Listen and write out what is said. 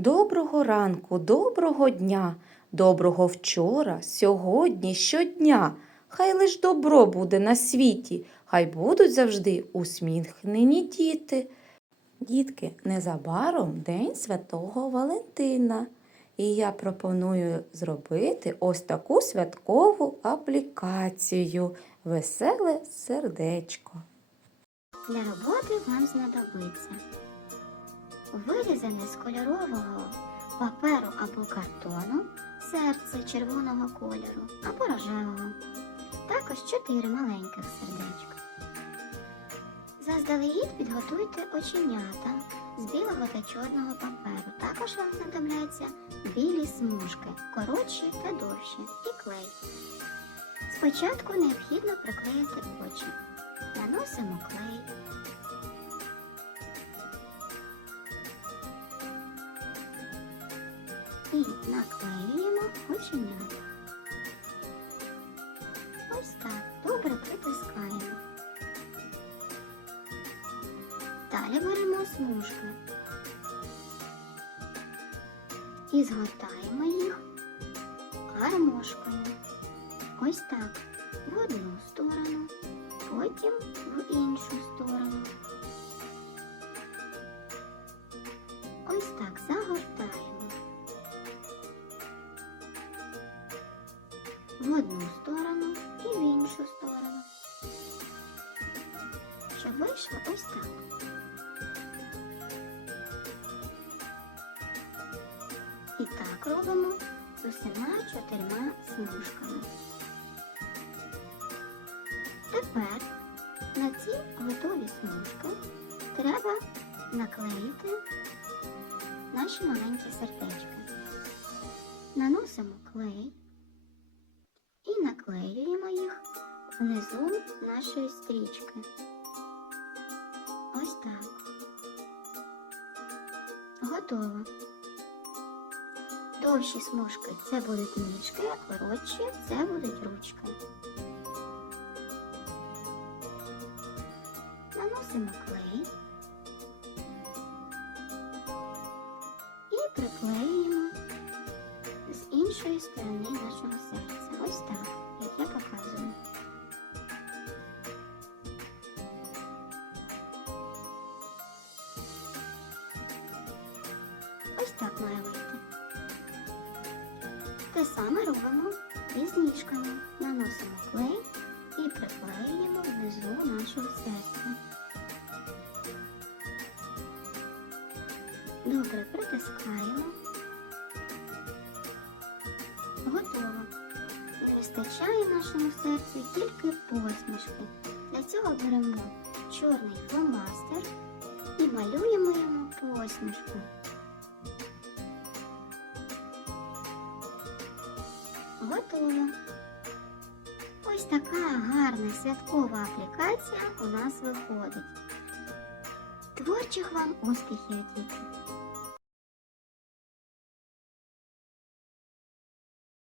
Доброго ранку, доброго дня, доброго вчора, сьогодні, щодня. Хай лиш добро буде на світі, хай будуть завжди усміхнені діти. Дітки, незабаром День Святого Валентина. І я пропоную зробити ось таку святкову аплікацію Веселе сердечко. Для роботи вам знадобиться вирізане з кольорового паперу або картону серце червоного кольору або рожевого, також чотири маленьких сердечка. Заздалегідь підготуйте оченята з білого та чорного паперу. Також вам знадобляться білі смужки, коротші та довші, і клей. Спочатку необхідно приклеїти очі. Наносимо клей. І наклеюємо оченята. Ось так. Добре притискаємо. Далі беремо смужки і згортаємо їх гармошкою. Ось так. В одну сторону, потім в іншу В одну сторону і в іншу сторону. Щоб вийшло ось так. І так робимо з усіма чотирма смужками. Тепер на ці готові смужки треба наклеїти наші маленькі сердечки. Наносимо клей і наклеюємо їх внизу нашої стрічки. Ось так. Готово. Довші смужки це будуть ніжки, а коротші це будуть ручки. Наносимо клей і приклеюємо з іншої сторони нашого серця. Ось так, як я показую. Ось так має вийти. Те саме робимо і ніжками. Наносимо клей і приклеюємо внизу нашого серця. Добре притискаємо. Готово. Вистачає нашому серцю тільки посмішки. Для цього беремо чорний фломастер і малюємо йому посмішку. Готово. Ось така гарна святкова аплікація у нас виходить. Творчих вам успіхів, діти!